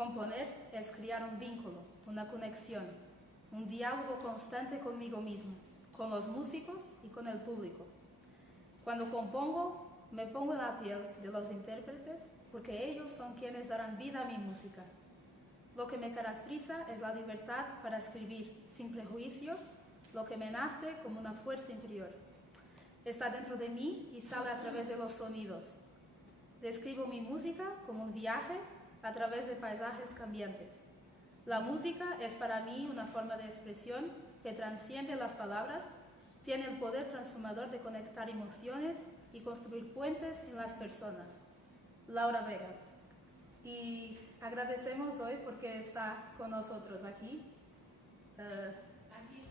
Componer es crear un vínculo, una conexión, un diálogo constante conmigo mismo, con los músicos y con el público. Cuando compongo, me pongo en la piel de los intérpretes porque ellos son quienes darán vida a mi música. Lo que me caracteriza es la libertad para escribir sin prejuicios, lo que me nace como una fuerza interior. Está dentro de mí y sale a través de los sonidos. Describo mi música como un viaje a través de paisajes cambiantes. La música es para mí una forma de expresión que trasciende las palabras, tiene el poder transformador de conectar emociones y construir puentes en las personas. Laura Vega. Y agradecemos hoy porque está con nosotros aquí. Aquí